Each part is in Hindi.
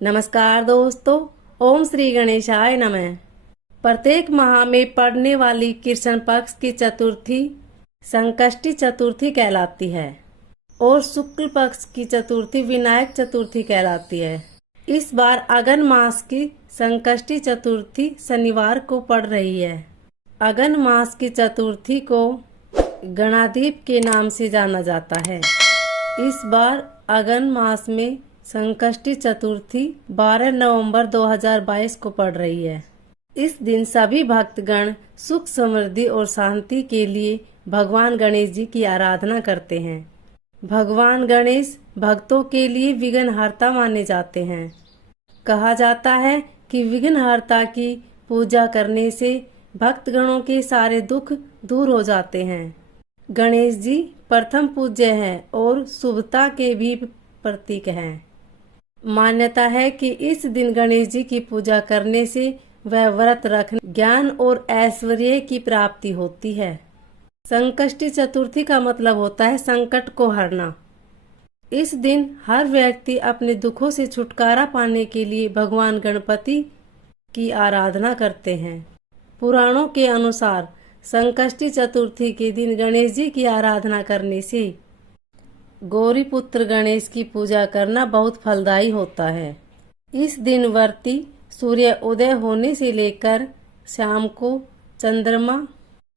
नमस्कार दोस्तों, ओम श्री गणेशाय नमः। प्रत्येक माह में पड़ने वाली कृष्ण पक्ष की चतुर्थी संकष्टी चतुर्थी कहलाती है और शुक्ल पक्ष की चतुर्थी विनायक चतुर्थी कहलाती है। इस बार अगन मास की संकष्टी चतुर्थी शनिवार को पड़ रही है। अगन मास की चतुर्थी को गणादीप के नाम से जाना जाता है। इस बार अगन मास में संकष्टी चतुर्थी 12 नवंबर 2022 को पड़ रही है। इस दिन सभी भक्तगण सुख समृद्धि और शांति के लिए भगवान गणेश जी की आराधना करते हैं। भगवान गणेश भक्तों के लिए विघ्नहर्ता माने जाते हैं। कहा जाता है कि विघ्नहर्ता की पूजा करने से भक्तगणों के सारे दुख दूर हो जाते हैं। गणेश जी प्रथम पूज्य हैं और शुभता के भी प्रतीक हैं। मान्यता है कि इस दिन गणेश जी की पूजा करने से वह व्रत रखने ज्ञान और ऐश्वर्य की प्राप्ति होती है। संकष्टी चतुर्थी का मतलब होता है संकट को हरना। इस दिन हर व्यक्ति अपने दुखों से छुटकारा पाने के लिए भगवान गणपति की आराधना करते हैं। पुराणों के अनुसार संकष्टी चतुर्थी के दिन गणेश जी की आराधना करने से गौरी पुत्र गणेश की पूजा करना बहुत फलदायी होता है। इस दिन व्रती सूर्य उदय होने से लेकर शाम को चंद्रमा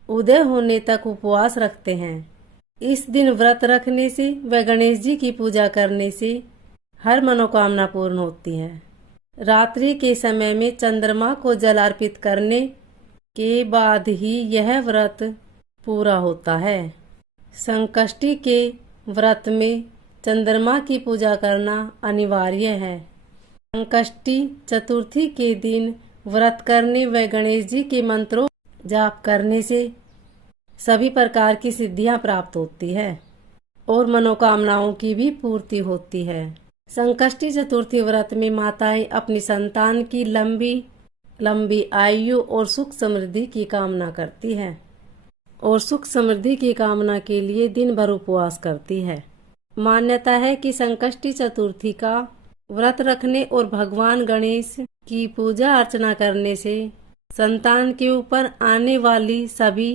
उदय होने तक उपवास रखते हैं। इस दिन व्रत रखने से व गणेश जी की पूजा करने से हर मनोकामना पूर्ण होती है। रात्रि के समय में चंद्रमा को जल अर्पित करने के बाद ही यह व्रत पूरा होता है। संकष्टी के व्रत में चंद्रमा की पूजा करना अनिवार्य है। संकष्टी चतुर्थी के दिन व्रत करने व गणेश जी के मंत्रों जाप करने से सभी प्रकार की सिद्धियां प्राप्त होती है और मनोकामनाओं की भी पूर्ति होती है। संकष्टी चतुर्थी व्रत में माताएं अपनी संतान की लंबी आयु और सुख समृद्धि की कामना करती है और सुख समृद्धि की कामना के लिए दिन भर उपवास करती है। मान्यता है कि संकष्टी चतुर्थी का व्रत रखने और भगवान गणेश की पूजा अर्चना करने से संतान के ऊपर आने वाली सभी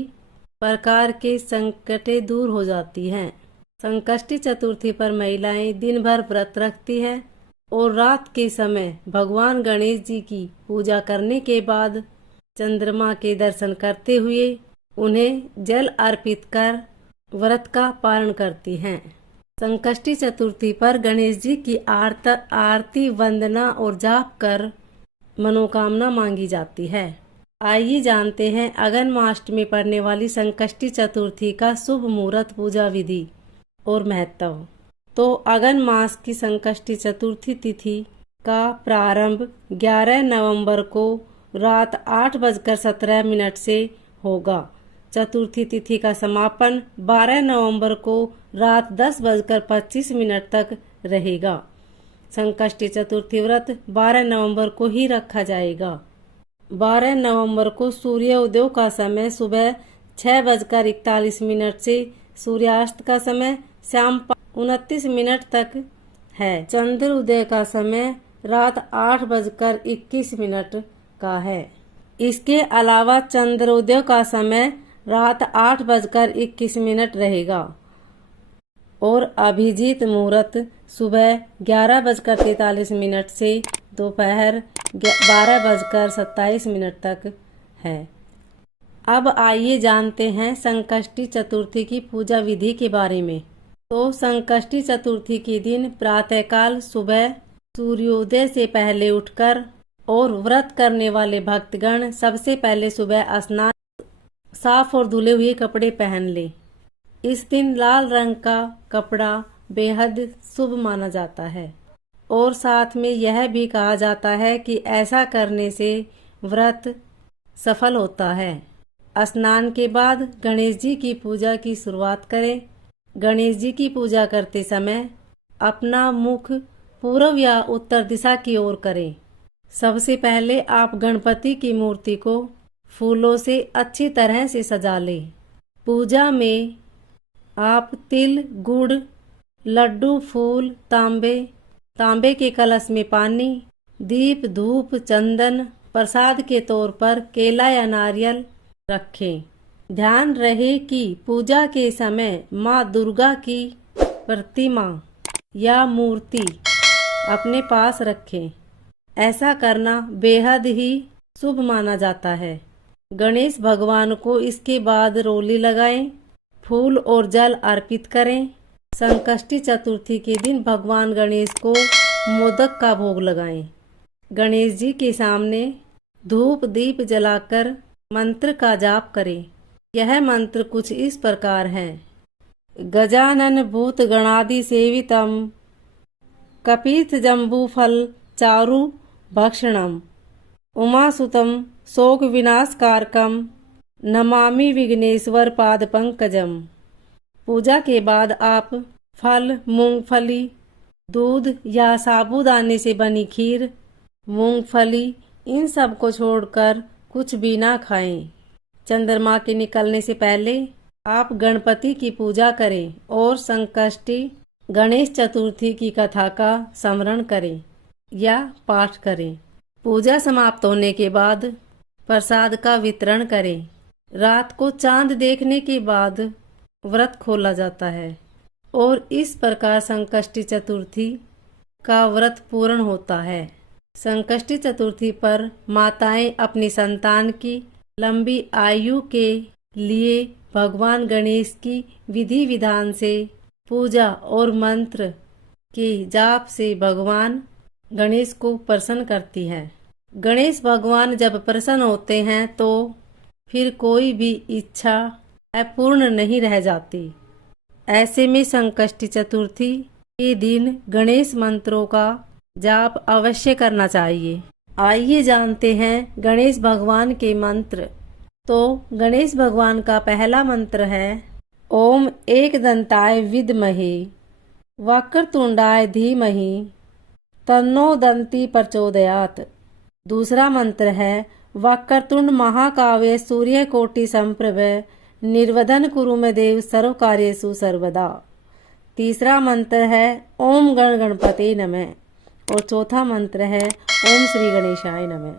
प्रकार के संकटें दूर हो जाती हैं। संकष्टी चतुर्थी पर महिलाएं दिन भर व्रत रखती है और रात के समय भगवान गणेश जी की पूजा करने के बाद चंद्रमा के दर्शन करते हुए उन्हें जल अर्पित कर व्रत का पालन करती हैं। संकष्टी चतुर्थी पर गणेश जी की आरती वंदना और जाप कर मनोकामना मांगी जाती है। आइए जानते हैं अगन मास में पड़ने वाली संकष्टी चतुर्थी का शुभ मुहूर्त, पूजा विधि और महत्व। तो अगन मास की संकष्टी चतुर्थी तिथि का प्रारंभ 11 नवंबर को रात 8:17 से होगा। चतुर्थी तिथि का समापन 12 नवंबर को रात 10:25 तक रहेगा। संकष्टी चतुर्थी व्रत 12 नवंबर को ही रखा जाएगा। 12 नवंबर को सूर्योदय का समय सुबह 6:41 से सूर्यास्त का समय शाम 29 तक है। चंद्र उदय का समय रात 8:21 का है। इसके अलावा चंद्रोदय का समय रात 8:21 रहेगा और अभिजीत मुहूर्त सुबह 11:43 से दोपहर 12:27 तक है। अब आइए जानते हैं संकष्टी चतुर्थी की पूजा विधि के बारे में। तो संकष्टी चतुर्थी के दिन प्रातःकाल सुबह सूर्योदय से पहले उठकर और व्रत करने वाले भक्तगण सबसे पहले सुबह स्नान साफ और धुले हुए कपड़े पहन ले। इस दिन लाल रंग का कपड़ा बेहद शुभ माना जाता है और साथ में यह भी कहा जाता है कि ऐसा करने से व्रत सफल होता है। स्नान के बाद गणेश जी की पूजा की शुरुआत करें। गणेश जी की पूजा करते समय अपना मुख पूर्व या उत्तर दिशा की ओर करें। सबसे पहले आप गणपति की मूर्ति को फूलों से अच्छी तरह से सजा लें। पूजा में आप तिल, गुड़, लड्डू, फूल, तांबे के कलश में पानी दीप धूप चंदन प्रसाद के तौर पर केला या नारियल रखें। ध्यान रहे कि पूजा के समय माँ दुर्गा की प्रतिमा या मूर्ति अपने पास रखें। ऐसा करना बेहद ही शुभ माना जाता है। गणेश भगवान को इसके बाद रोली लगाएं, फूल और जल अर्पित करें। संकष्टी चतुर्थी के दिन भगवान गणेश को मोदक का भोग लगाएं। गणेश जी के सामने धूप दीप जलाकर मंत्र का जाप करें। यह मंत्र कुछ इस प्रकार है। गजानन भूत गणादि सेवितम कपित जम्बू फल चारु भक्षणम उमासुतम शोक विनाशकारकम नमामि विघ्नेश्वर पाद पंकजम। पूजा के बाद आप फल मूंगफली दूध या साबूदाने से बनी खीर मूंगफली इन सब को छोड़कर कुछ भी ना खाएं। चंद्रमा के निकलने से पहले आप गणपति की पूजा करें और संकष्टी गणेश चतुर्थी की कथा का स्मरण करें या पाठ करें। पूजा समाप्त होने के बाद प्रसाद का वितरण करें। रात को चांद देखने के बाद व्रत खोला जाता है और इस प्रकार संकष्टी चतुर्थी का व्रत पूर्ण होता है। संकष्टी चतुर्थी पर माताएं अपनी संतान की लंबी आयु के लिए भगवान गणेश की विधि विधान से पूजा और मंत्र के जाप से भगवान गणेश को प्रसन्न करती हैं। गणेश भगवान जब प्रसन्न होते हैं तो फिर कोई भी इच्छा अपूर्ण नहीं रह जाती। ऐसे में संकष्टी चतुर्थी के दिन गणेश मंत्रों का जाप अवश्य करना चाहिए। आइए जानते हैं गणेश भगवान के मंत्र। तो गणेश भगवान का पहला मंत्र है ओम एकदंताय विद्महे वक्रतुंडाय धीमहि तन्नो दंती प्रचोदयात्। दूसरा मंत्र है वक्रतुंड महाकाव्य सूर्यकोटि संप्रभ निर्वधन कुरु मे देव सर्व कार्येषु सर्वदा। तीसरा मंत्र है ओम गण गणपते नमः और चौथा मंत्र है ओम श्री गणेशाय नमः।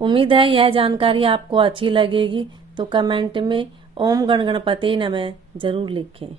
उम्मीद है यह जानकारी आपको अच्छी लगेगी, तो कमेंट में ओम गण गणपते नमः जरूर लिखें।